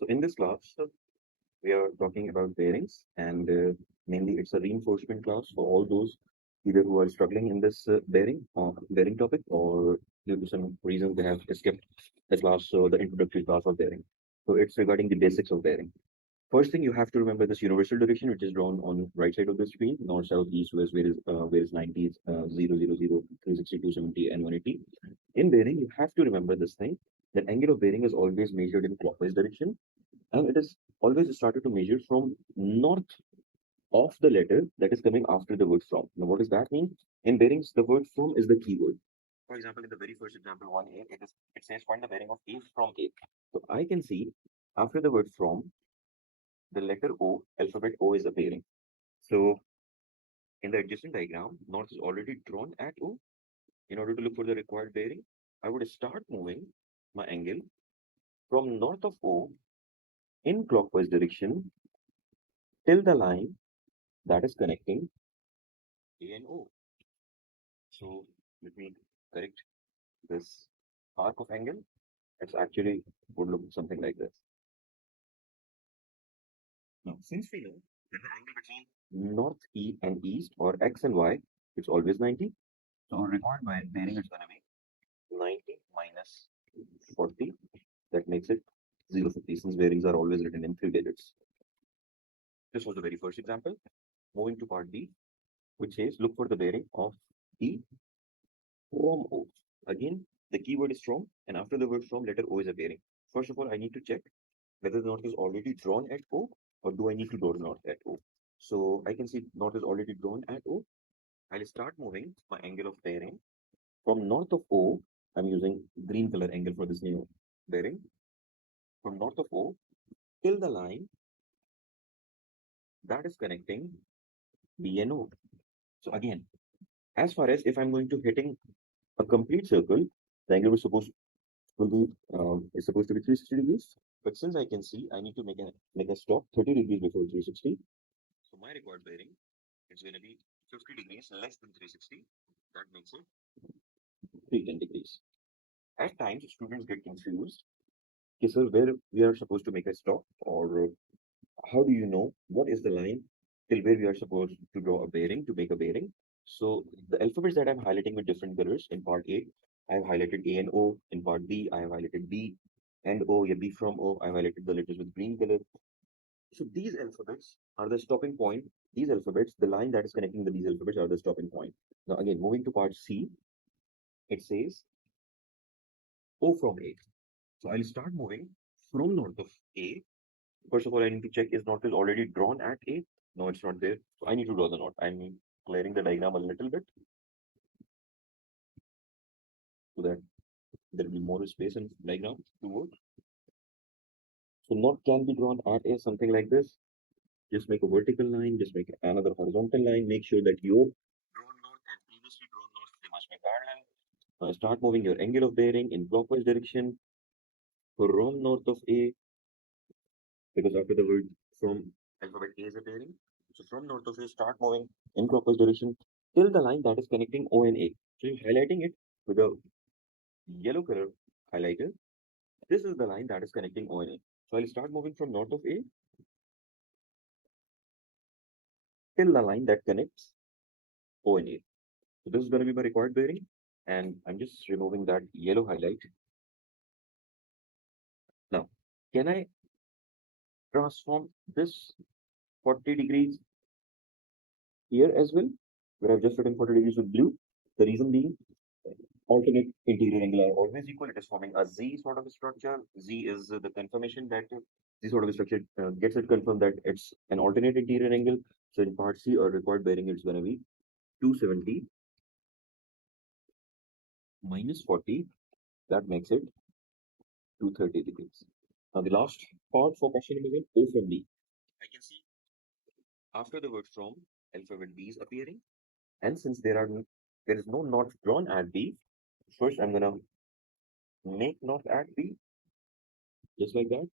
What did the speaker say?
So in this class, we are talking about bearings, and mainly it's a reinforcement class for all those either who are struggling in this bearing or bearing topic, or due to some reasons they have skipped the class, so the introductory class of bearing. So it's regarding the basics of bearing. First thing you have to remember this universal direction, which is drawn on right side of the screen, north, south, east, west, where is 90, 0, 0, 0, 360, 270, and 180. In bearing, you have to remember this thing, that angle of bearing is always measured in clockwise direction, and it is always started to measure from north of the letter that is coming after the word from. Now, what does that mean? In bearings, the word from is the keyword. For example, in the very first example, 1A, it says find the bearing of A from A. So I can see after the word from, the letter O, alphabet O is appearing. So in the adjacent diagram, north is already drawn at O. In order to look for the required bearing, I would start moving my angle from north of O in clockwise direction till the line that is connecting A and O. So let me correct this arc of angle. It's actually would look something like this. Now, since we know that the angle between north E and east, or X and Y, it's always 90. So on required bearing, it's going to be 90 minus 40. That makes it 050, since bearings are always written in 3 digits. This was the very first example. Moving to part B, which says look for the bearing of E from O. Again, the keyword is from, and after the word from, letter O is appearing. First of all, I need to check whether the knot is already drawn at O, or do I need to draw the knot at O. So I can see knot is already drawn at O. I'll start moving my angle of bearing from north of O. I'm using green color angle for this new bearing. From north of O till the line that is connecting B and O. So again, as far as if I'm going to hitting a complete circle, the angle is supposed to be 360 degrees. But since I can see, I need to make a stop 30 degrees before 360. So my required bearing is going to be 50 degrees less than 360. That makes it 310 degrees. At times, students get confused. Okay, sir, where we are supposed to make a stop, or how do you know what is the line till where we are supposed to draw a bearing to make a bearing? So the alphabets that I'm highlighting with different colors in part A, I have highlighted A and O. In part B, I have highlighted B and O. Yeah, B from O, I have highlighted the letters with green color. So these alphabets are the stopping point. These alphabets, the line that is connecting these alphabets are the stopping point. Now again, moving to part C, it says O from A. So I'll start moving from north of A. First of all, I need to check is knot is already drawn at A. No, it's not there. So I need to draw the knot. I'm clearing the diagram a little bit so that there will be more space in diagram to work. So knot can be drawn at A, something like this. Just make a vertical line, just make another horizontal line. Make sure that your drawn knot and previously drawn knots, they must be parallel. Now start moving your angle of bearing in clockwise direction from north of A, because after the word from, alphabet A is appearing. So from north of A, start moving in clockwise direction till the line that is connecting O and A. So you're highlighting it with a yellow color highlighter. This is the line that is connecting O and A. So I'll start moving from north of A till the line that connects O and A. So this is going to be my required bearing, and I'm just removing that yellow highlight. Now, can I transform this 40 degrees here as well, where I've just written 40 degrees with blue? The reason being, alternate interior angle are always equal. It is forming a Z sort of a structure. Z is the confirmation that Z sort of a structure gets it confirmed that it's an alternate interior angle. So in part C, or required bearing, it's going to be 270 minus 40. That makes it 230 degrees. Now the last part for question number 1, O from B. I can see after the word from, alphabet B is appearing, and since there is no knot drawn at B, first I'm gonna make knot at B, just like that.